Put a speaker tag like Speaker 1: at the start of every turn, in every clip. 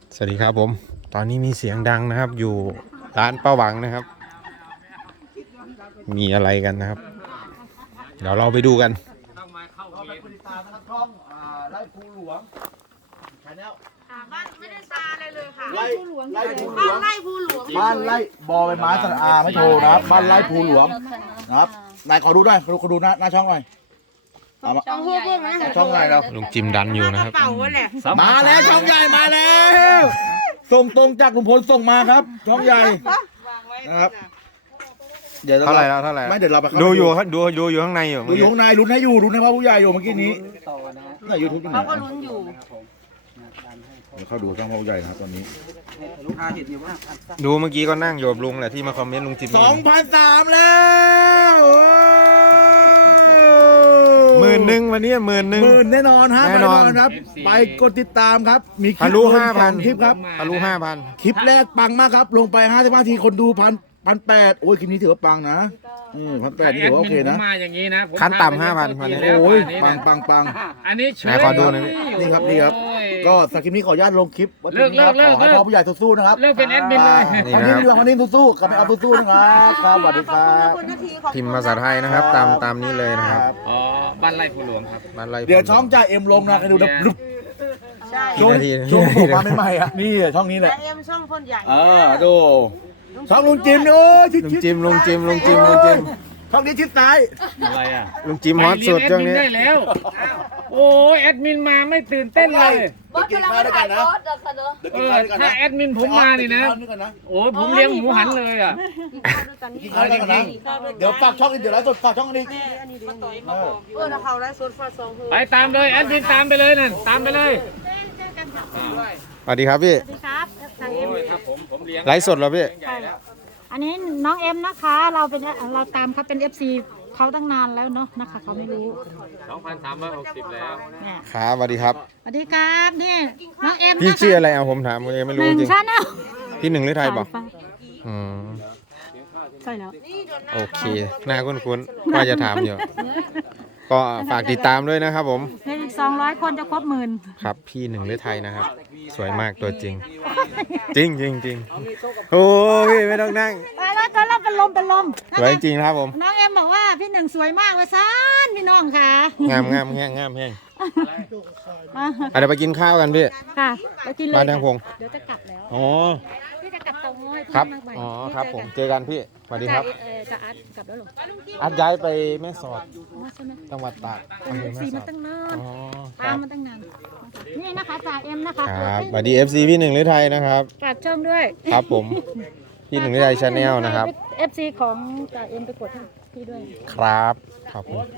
Speaker 1: สวัสดีครับผมตอนนี้มีเสียงดังนะครับอยู่ร้านป้าหวังนะครับมีอะไรกันนะครับเดี๋ยวเราไปดูกัน
Speaker 2: ไล่ภูหลวงชาแนล
Speaker 3: บ้านไม่ได้ซาอะไรเลยค่ะ
Speaker 2: ไล่ภูหลวง
Speaker 3: บ้านไร่ภูหลวง
Speaker 2: บ้านไล่บอใบไม้สระอาไม่โทรนะครับบ้านไล่ภูหลวงนะครับนายขอดูด้วยขอดูหน้าช่องหน่อยเอามา
Speaker 3: ช่องพูดไหม
Speaker 2: ช่องไหนเรา
Speaker 1: ลุงจิมดันอยู่นะครับ
Speaker 3: เป่าแหละ
Speaker 2: มาแล้วช่องใหญ่มาแล้วส่งตรงจากลุงพลส่งมาครับช่องใหญ่นะครับเดี๋ยว
Speaker 1: เท่าไหร่แล้วเท่าไหร่
Speaker 2: ไม่เดี๋ยวเราไป
Speaker 1: ดูอยู่ครับดูอยู่ข้างในอยู่
Speaker 2: ดูอยู่ข้างในลุ้นให้อยู่ลุ้นให้พ่อผู้ใหญ่อยู่เมื่อกี้นี้ในยูทูบยังไง
Speaker 3: เขาก็ลุ้นอยู่
Speaker 2: เดี๋ยวเข้าดูช่องพ่อผู้ใหญ่นะครับตอนนี้
Speaker 1: ดูเมื่อกี้ก็นั่งอยู่กับลุงแหละที่มาคอมเมนต์ลุงจิม
Speaker 2: 2,300แล้ว
Speaker 1: 10,000วันนี้10,000
Speaker 2: 10,000แน่นอนฮะ
Speaker 1: แน่นอน
Speaker 2: ครับไปกดติดตามครับมีคลิ
Speaker 1: ทะ
Speaker 2: ป
Speaker 1: ลุ
Speaker 2: ลงสอง
Speaker 1: 5,000
Speaker 2: คลิปครับ
Speaker 1: ทะลุ5,000
Speaker 2: คลิปแรกปังมากครับลงไป55ทีคนดู1,800โอ้ยคลิปนี้ถือว่าปังนะ1,800นี่ถือว่าโอเคนะ
Speaker 4: มาอย่างนี้นะผม
Speaker 1: ขั้นต่ำ5,000 วันนี้
Speaker 2: โอ้ยปัง
Speaker 4: อันนี้เฉ
Speaker 1: ไหน
Speaker 4: ย
Speaker 1: ขอดูหน่อย
Speaker 2: นี่ครับก็สคลิปนี้ขออนุญาตลงคลิปว่า
Speaker 4: เลิก
Speaker 2: ขอให้พ่อผู้ใหญ่สู้ๆนะครับ
Speaker 4: เลิกเป็นแอดมินเลย
Speaker 1: นี่
Speaker 2: วัน
Speaker 1: นะ
Speaker 2: นี้
Speaker 1: ครับ
Speaker 2: มีวันนี้สู้ๆกับไปเอาสู้ๆนะครับครับสวัสดีครับ
Speaker 3: คุณนาทีของ
Speaker 1: พิมพ์ภาษาไทยนะครับตามนี้เลยนะครับ
Speaker 4: อ๋อบ้านไร่ภูหลวงครับ
Speaker 1: บ้านไร่
Speaker 2: เดี๋ยวช่องจ่าเอ็มลงนะใครดูนะลุบ
Speaker 3: ใช่
Speaker 2: ช่วง
Speaker 1: นาที
Speaker 2: ช่วงผมมาใหม่ๆอ่ะนี่ช่องนี้แหละ
Speaker 3: แต่เอ็มช่องคนใหญ่
Speaker 2: ดูช่องลุงจิมโอ้ยชิด
Speaker 1: ลุงจิมลุงจิมลุงจิมลุงจิม
Speaker 2: ช่องนี้ชิดซ้าย
Speaker 4: อะไรอ่ะ
Speaker 1: ลุงจิมฮอตสุดช่วงนี้
Speaker 4: ไปเรียนแอดมินได้แล้ว โอ้ยแอดมินมาไม่ตื่นเต้นเลย
Speaker 2: เดี๋ยวกินข้าวด้วยกันนะเดี๋ยว
Speaker 4: เอ
Speaker 2: กิน
Speaker 4: อ
Speaker 2: ข้าวด้วยกัน
Speaker 4: ถ้า
Speaker 2: นะ
Speaker 4: แอดมินผมมานี่นะ
Speaker 2: กิข้าวด้วยกันนะ
Speaker 4: โอ้ยผมเลี้ยงหมูหันเลยอ่ะ
Speaker 2: กินข้าวด้วยกันนะเดี๋ยวฝากช่องนี้เดี๋ยวไลฟ์สดฝากช่องนี้
Speaker 3: เขาไล่สดฟาซองคือ
Speaker 4: ไปตามเลยแอดมินตามไปเลยนั่นตามไปเลย
Speaker 1: สวัสดีครับพี่
Speaker 5: สวัสดีครับนางเอ็ม
Speaker 4: โอ้ยครับผมเลี้ยง
Speaker 1: ไลฟ์สดเหรอพี่
Speaker 4: ใหญ่แล้ว
Speaker 5: อันนี้น้องเอ็มนะคะ เราตามเขาเป็น FC เขาตั้งนานแล้วเนาะนะคะเขาไม่รู้
Speaker 4: 2,360แล้ว
Speaker 5: เนี่ย
Speaker 1: ครับสวัสดีครับ
Speaker 5: สวัสดีครับนี่น้องเอ็ม
Speaker 1: พี่
Speaker 5: นะคะ
Speaker 1: ชื่ออะไรเอาผมถามผมยังไม่
Speaker 5: ห
Speaker 1: รู้
Speaker 5: นึ่ง
Speaker 1: จริง
Speaker 5: ชาแนล
Speaker 1: พี่หนึ่งหรือไทยบอก
Speaker 5: ใช่
Speaker 1: อืม
Speaker 5: ใช่แล้ว
Speaker 1: โอเคหน้าคุ้นๆว่าจะถามอยู่ ก็ฝากติดตามด้วยนะครับผม
Speaker 5: ในอีก200 คนจะครบ10,000
Speaker 1: ครับพี่หนึ่งหรือไทยนะครับ สวยมากตัวจริง จริงจริงจริงโอ้พี่ไม่ต้องนั่ง
Speaker 5: ไปแล้วตอนแรกเป็นลม
Speaker 1: สวยจริงนะครับผม
Speaker 5: น้องเอ็มบอกว่าพี่หนึ่งสวยมากเลยซ่านพี่น้องค่ะ
Speaker 1: งามแห้งอ่ะ
Speaker 5: มา
Speaker 1: เดี๋ยวไปกินข้าวกันพี่
Speaker 5: ค่ะไปกินเลย
Speaker 1: บ้านทางพง
Speaker 5: เดี๋ยวจะกลับแล้ว
Speaker 1: อ๋อ
Speaker 5: พี่จะกลับตรงน้อย
Speaker 1: ครับ
Speaker 5: มากไป
Speaker 1: อ๋อครับผมเจอกันพี่สวัสดีครับ
Speaker 5: จะอัดกลับแล้วเหรอ
Speaker 1: อัดย้ายไปแม่สอด
Speaker 5: มาใช่ไหม
Speaker 1: จังหวัดตาก
Speaker 5: เป็น
Speaker 1: อำเภอ
Speaker 5: FC
Speaker 1: แม่ส
Speaker 5: มา
Speaker 1: อด
Speaker 5: ตั้งนาน
Speaker 1: อ๋อค
Speaker 5: ตา
Speaker 1: รั
Speaker 5: ม
Speaker 1: บ
Speaker 5: มาตั้งนานนี่นะคะจ่าเอ็มนะคะ
Speaker 1: ครับสวัสดี FC พี่หนึ่งหรือไทยนะครับ
Speaker 5: ฝากช่องด้วย
Speaker 1: ครับผมพี่หนึ่งหรือไทยชาแนลนะครับ
Speaker 5: FC ของจ่าเอ็มไปกดให้พี่ด้วย
Speaker 1: ครับขอบคุณ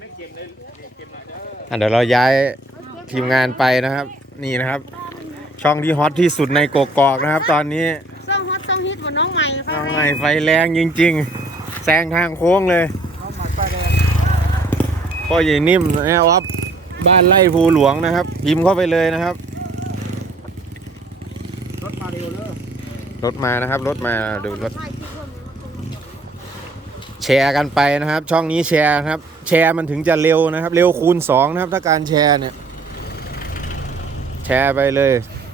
Speaker 1: เดี๋ยวเราย้ายทีมงานไปนะครับ นี่นะครับ ช่องที่ฮอตที่สุดในกกอกนะครับ ตอนนี้
Speaker 3: ซ่องฮอตซ่องฮิตบนน้องใหม่
Speaker 1: ทางใหม่ไฟแรงจริงๆแซงทางโค้งเลยพ่อใหญ่นิ่มแอลอฟบ้านไร่ภูหลวงนะครับ พิมพ์เข้าไปเลยนะครับ
Speaker 2: รถมาเร็วเลย
Speaker 1: รถมานะครับรถมาดูรถแชร์กันไปนะครับ ช่องนี้แชร์นะครับ แชร์มันถึงจะเร็วนะครับ เร็วคูณ2นะครับถ้าการแชร์เนี่ยแชร์ไปเลย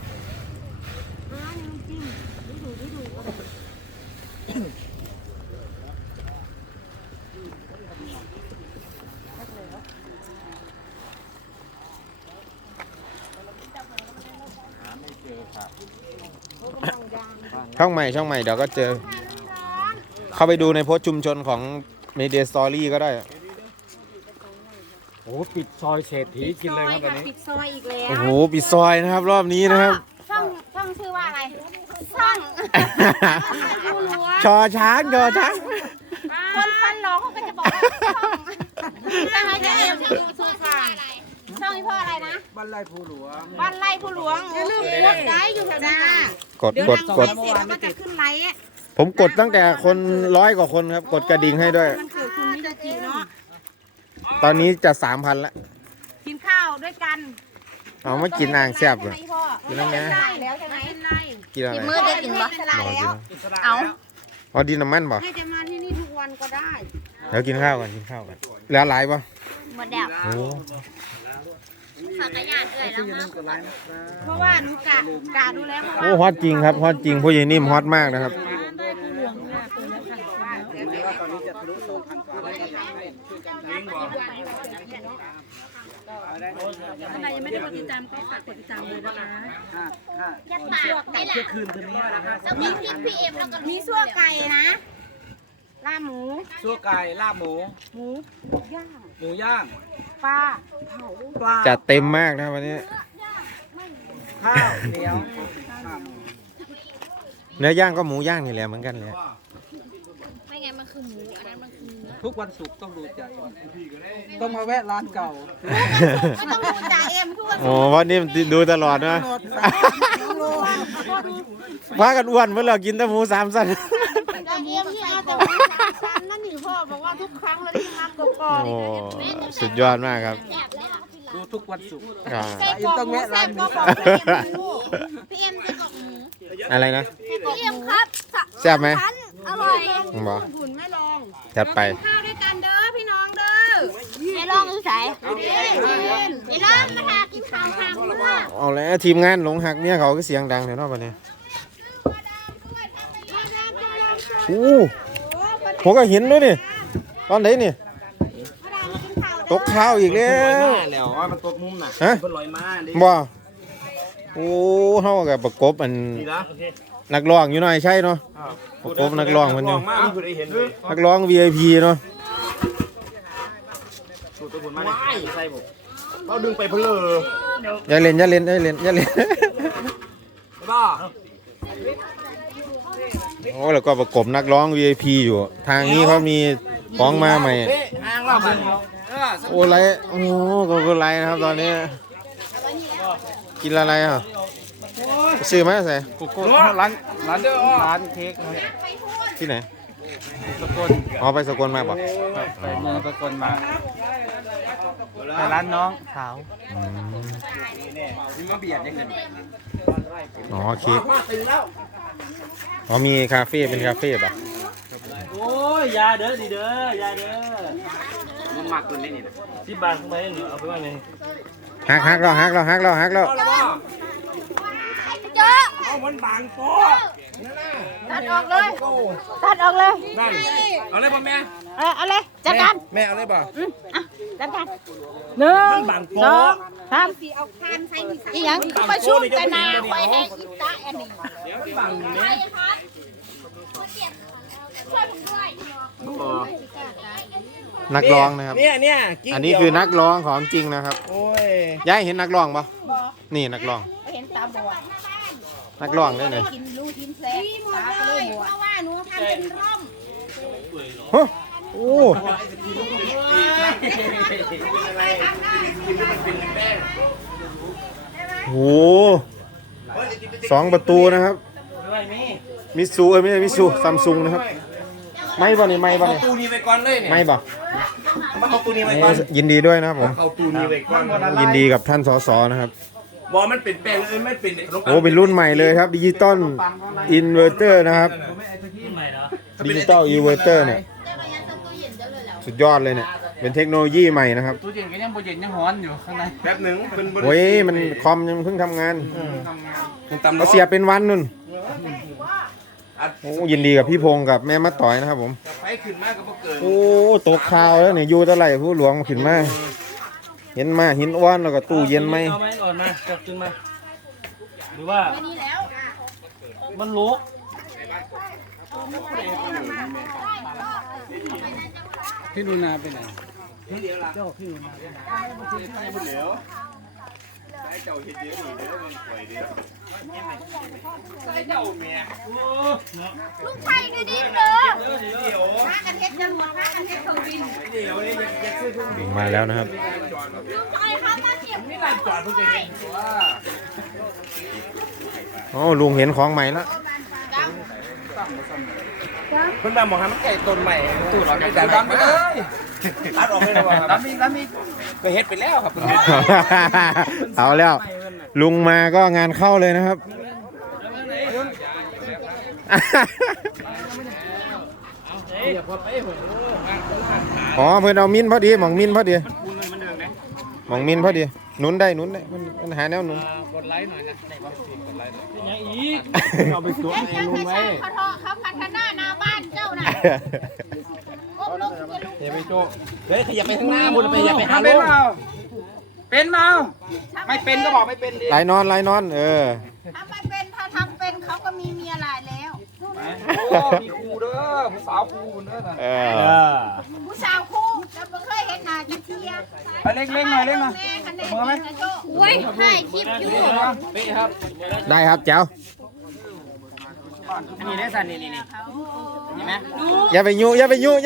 Speaker 1: ช่องใหม่เดี๋ยวก็เจอ เข้าไปดูในโพสต์ชุมชนของ Media Story ก็ได้
Speaker 4: โอ้ปิดซอยเศรษฐีกินเลยครับวันนี้
Speaker 3: ปิดซอยอีกแล้ว
Speaker 1: โอ้โหปิดซอยนะครับ รอบนี้นะครับ
Speaker 3: ช่องชื่อว่าอะไรช่องภูหลวง
Speaker 1: ชอช้างชอช้าง
Speaker 3: คนฟันหลอกเขาก็จะบอกว่าช่องอะไรจะเอ็มชื่อค่ะช่องนี้พ่ออะไรนะบ้านไร่ภูหลวงอย่าลืมกดไลค์อยู่แถวนั้น
Speaker 1: กด
Speaker 3: เดี๋ยว
Speaker 1: กด
Speaker 3: ทาง
Speaker 1: ก
Speaker 3: ไล
Speaker 1: ด
Speaker 3: ค์เสร็จแล้วก็จะขึ้นไลค์
Speaker 1: ผมกดตั้งแต่คน100 กว่าคนครับ กดกระดิ่งให้ด้วย
Speaker 3: มันเกิดคุณมิตาจิเนาะ
Speaker 1: ตอนนี้จะ 3,000แล้ว
Speaker 3: กินข้าวด้วยกัน
Speaker 1: เอามากินอ่างแซ่บเลย
Speaker 3: กินแล้วไงแล้วใช่ไหม
Speaker 1: กินอะไร
Speaker 3: มือได้กินปะ
Speaker 1: รอกิน
Speaker 3: เอา
Speaker 1: อ๋อดินน้ำมันป่ะ
Speaker 3: ให้จะมาที่นี่ทุกวันก็ได้
Speaker 1: เดี๋ยวกินข้าวกันแล้วหลายป่ะ
Speaker 3: หมดแดด
Speaker 1: โอ้
Speaker 3: เขากระยาดเลยแล้วมั้งเพราะว่าหนูกะดูแล้วเพราะ
Speaker 1: โอ้
Speaker 3: ว่า
Speaker 1: ฮอตจริงครับฮอตจริงผู้ใหญ่นิ่มฮอตมากนะครับ
Speaker 5: ท่านใดยังไม่ได้กดติดตามก็ฝากกดติดตามเลยนะคะ
Speaker 3: ยัดปากนี่แหละมีพริกพี่เอ็มแล้วก็มีซั่วไก่นะลาบหมู
Speaker 2: ซั่วไก่ลาบหมู
Speaker 3: หมูย่าง
Speaker 2: หมูย่าง
Speaker 3: ปลา
Speaker 2: ปลา
Speaker 1: จัดเต็มมากนะครับวันนี้
Speaker 2: ข้าวเหนียว
Speaker 1: เนื้อย่างก็หมูย่างนี่แหละเหมือนกันเลย
Speaker 3: ไม่ไงมันคือหมูอันนั้นมันคือเนื้อ
Speaker 2: ทุกวันศุกร์ต้องดูใจต้องมาแวะร้านเก่า
Speaker 3: ไม่ต้องดูจ่าเอ็มทุกวัน
Speaker 1: โอ้วันนี้ดูตลอดนะพากันอ้วนเมื่อเรากินแต่หมูสามสัน
Speaker 3: จ่าเอ็มที่เอาแต่หมูสันนั่นนี่พ่อบอกว่าทุกครั้งเลยที่มากกอก
Speaker 1: โอ้สุดยอดมากครับ
Speaker 2: ดูทุกวันศุกร์
Speaker 1: อ่า
Speaker 3: ไส้กรอกหมูแซ่บก็บอกพี่เอ็มลูกพี่เอ็มไส้กรอกหมู
Speaker 1: อะไรนะ
Speaker 3: พี่เอ็มครับ
Speaker 1: แซ่บไหม
Speaker 3: อร่อย
Speaker 1: บอก
Speaker 3: หุ่นไม่ลง
Speaker 1: จัดไป
Speaker 3: ข้าวด้วยกันเด้อพี่น้องเด้อไอ้ลองดูใส่ไอ้ลองมาหากินข้าวข้ามเพื่อ
Speaker 1: เอาแล้วทีมงานหลงหักเนี่ยเขาก็เสียงดังเดี๋ยวเนอกวันนี้โอ้ผมก็เห็นด้วยนี่ตอนไหนนี่ตกข้าวอีกแล้ว
Speaker 2: แล้วว่ามันตกมุมน่ะ
Speaker 1: ฮะ
Speaker 2: มันลอยมาดิ
Speaker 1: บ่โอ้เฮากับประกบอัน
Speaker 2: ดีละ
Speaker 1: นักร้องอยู่หน่อยใช่เนาะประกบนักร้องมันอยู่
Speaker 2: มากคุณได้เห็นเลย
Speaker 1: นักร้อง VIP เนาะ
Speaker 2: สูตรตัวผลมาเนี่ยใส่ผมเราดึงไปเพลอ
Speaker 1: อย่าเล่นอย่าเล่นอย่าเล่นอย่าเล่น
Speaker 2: บ้า
Speaker 1: โอ้แล้วก็ประกบนักร้อง VIP อยู่ทางนี้เขามีของมาใหม่
Speaker 2: อ้างเราเป็น
Speaker 1: โอ้ไรโอ้ก็ไรนะครับตอนนี้กินอะไรอ่ะซื้อไหมใส่
Speaker 2: โกโก้ร้านเค้ก
Speaker 1: ที่ไหน
Speaker 2: สกล
Speaker 1: อ๋อไปสกลมาป่ะ
Speaker 2: ไปเมืองสกลมาไปร้านน้องสาวนี่มาเบียดได้เงิน
Speaker 1: อ๋อเค้กอ๋อมีคาเฟ่เป็นคาเฟ่ป่ะ
Speaker 4: โอ้ยยาเด้อดีเด้อยาเด้อ
Speaker 2: มันหมักตัวนี้นี่นะ
Speaker 4: ที่บ้านทำไมหนูเอาไปว่าไง
Speaker 1: ฮักแล้ว
Speaker 3: เจ้า
Speaker 2: เอามันบางโป๊
Speaker 3: ตัดออกเลยตัดออกเลย
Speaker 2: นั่นเอาเลยป่ะแม่
Speaker 3: เอาเลยจัดการ
Speaker 2: แม่เอาเลยป่ะ
Speaker 3: จัดการหนึ่ง
Speaker 2: บาง
Speaker 3: ส
Speaker 2: โป๊
Speaker 3: องสามอีหยังประชุมแต่นาคอยแห้งอีตาอันนี้
Speaker 2: เดี๋ยวบางแม่
Speaker 3: ช่วยผมด้วย
Speaker 1: นักร้องนะครับ
Speaker 2: เนี่ย
Speaker 1: อันนี้คือนักร้องของจริงนะครับ
Speaker 2: โอ้ย
Speaker 1: ยายเห็นนักร้องป่ะนี่นักร้อง
Speaker 3: เห็นตาบอด
Speaker 1: นักร้องได้เลย
Speaker 3: กินลูกินแซ่บหมดเลยเพราะว่าหนูทำเป็นร่ม
Speaker 1: โอ้โห2 ประตูนะครับ มิตซูไม่ใช่มิตซูซัมซุงนะครับ ไม่ป่ะนี่ไม่ป่ะนี่
Speaker 2: ตูนี้ไปก่อนเลยเนี่ย
Speaker 1: ไม่ป่ะ
Speaker 2: มาเอาตูนี้ไปก่อน
Speaker 1: ยินดีด้วยนะครับผม
Speaker 2: เอาตูนี้ไปก่อน
Speaker 1: ยินดีกับท่านสสนะครับ
Speaker 2: บอกมันเป็นแปลงเลยไม่เป็น
Speaker 1: โอ้เป็นรุ่นใหม่เลยครับดิจิตอลอินเวอร์เตอร์นะครับดิจิตอลอินเวอร์เตอร์เนี่ยสุดยอดเลยเนี่ยเป็นเทคโนโลยีใหม่นะครับ
Speaker 4: ตู้เย็นก็ยังโปรเจกต์ยังร้อนอยู่ข้างใน
Speaker 2: แป๊บหนึ่งเป็น
Speaker 1: โอ้ยมันคอมยังเพิ่งทำงาน
Speaker 2: มันตำ
Speaker 1: เขาเสียบเป็นวันนุ่นโอ้ยินดีกับพี่พงศ์กับแม่มาต่อยนะครับผม
Speaker 2: ไปขึ้นมากก็เกิน
Speaker 1: โอ้ตกข่าวแล้วเนี่ยอยู่เท่าไหร่ผู้หลวงขึ้นมาเห็นมาหินอ้วนแล้วก็ตู้เย็นไหม
Speaker 4: เอาไหมอ่อนมาจับจึงมาหรือว่า
Speaker 3: นี่แล้ว
Speaker 4: มันลุก
Speaker 2: พี่นูนาไปไหน
Speaker 3: ลูกไข่ก็ดีเด้อพากันเฮ็ดจังหวะพากันเฮ็ดเครื่องบิน
Speaker 1: มาแล้วนะครับ
Speaker 3: ลูกไข่เขามาเก็บไม่ได้จอดเพิ่งเห็น
Speaker 1: โอ้ลุงเห็นของใหม่แล้ว
Speaker 2: เพิ่นมาหมอฮันมันไก่ต้นใหม่ตูดออกไก่ดำไปเลยตัดออกเลยนะว่าดำมีก็เฮ็ดไปแล้วครับ
Speaker 1: เอาแล้ว ลุงมาก็งานเข้าเลยนะครับ อ๋อเพื่อนเอามินพอดีหมองมินพอดีหมองมินพอดีหนุนได้มันหาแนวหนุน
Speaker 4: กดไลค์หน่อยนะไหนบ้างกดไลค์หน่อย
Speaker 1: เอาไปตัว
Speaker 3: เจ้าเคยช่างเขาพัฒนาหน้าบ้านเจ้าน่ะก้มลงจะลุก
Speaker 2: เฮ้ยไปโจ้เฮ้ยขยับไปข้างหน้าบุญไปขยับไปหาลูก
Speaker 6: เป็นเมาไม่เป็นก็บอกไม่เป็นดิ
Speaker 1: ไหลนอน
Speaker 3: ทำไม่เป็นถ้าทำเป็นเขาก็มีเมียหลายแล้ว
Speaker 6: โอ้มีครูเด้อผู้สาวครูเด้อ
Speaker 1: เออ
Speaker 3: ผู้สาวคู่จะไม่เคยเห็นหน้าจักเทีย
Speaker 6: ไปเล่งๆหน่อยเล่งหน่อย
Speaker 3: แม่คะแนนมือไหมโอ้ยถ่ายคลิปอยู่
Speaker 1: ได้ครับแจ๋ว
Speaker 4: อันนี้ได้สันนี่เห็นไหม
Speaker 1: อย่าไปยุ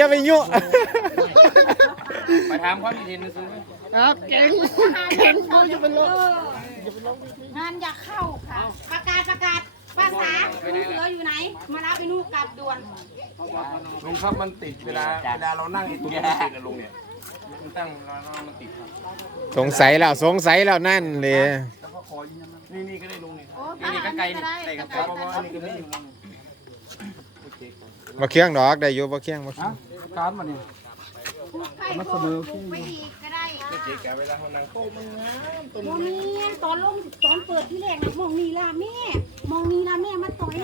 Speaker 4: ไปถามความคิดเห็นซื้อ
Speaker 3: งานอยากเข้าค่ะ ประกาศภาษาลูกเหลืออยู่ไหน มารับไปนู่นกลับด่วน
Speaker 2: ลุงครับมันติดเวลาเรานั่งไอ้ตัวนี้มันติดนะลุงเนี่ยมันตั้งมันติดครับ
Speaker 1: สงสัยแล้วนั่นเลย
Speaker 2: นี่ก็ได้ลุงนี่
Speaker 3: โอ้นี่ก็ไกลนี่ไกล
Speaker 2: เพราะว่านี่ก็ไม่อยู่ลุง
Speaker 1: มาเคียงดอกได้อยู่บ่เคียง
Speaker 6: การมาเนี่ย
Speaker 3: ใครโกงไปอีกก็ได้
Speaker 2: เจ๊แกเวลาเขานั่งโต๊ะมันงาม
Speaker 3: โมเมียนตอนเปิดที่แรกนะมองนี่ล่ะแม่มาต่อย